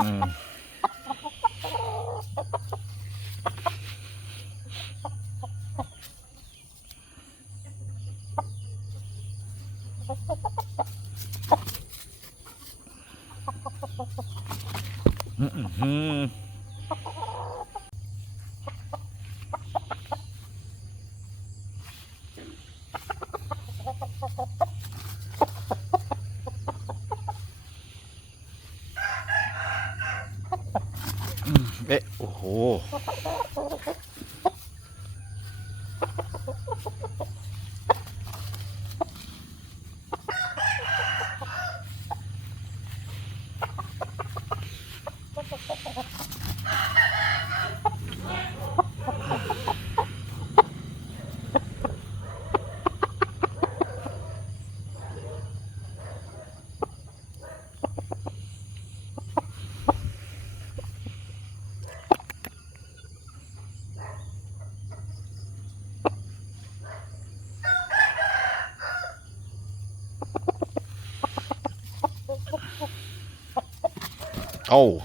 うん、うん、うん。 เอ๊ะโอ้โห โอ้ห่ Oh.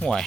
Why?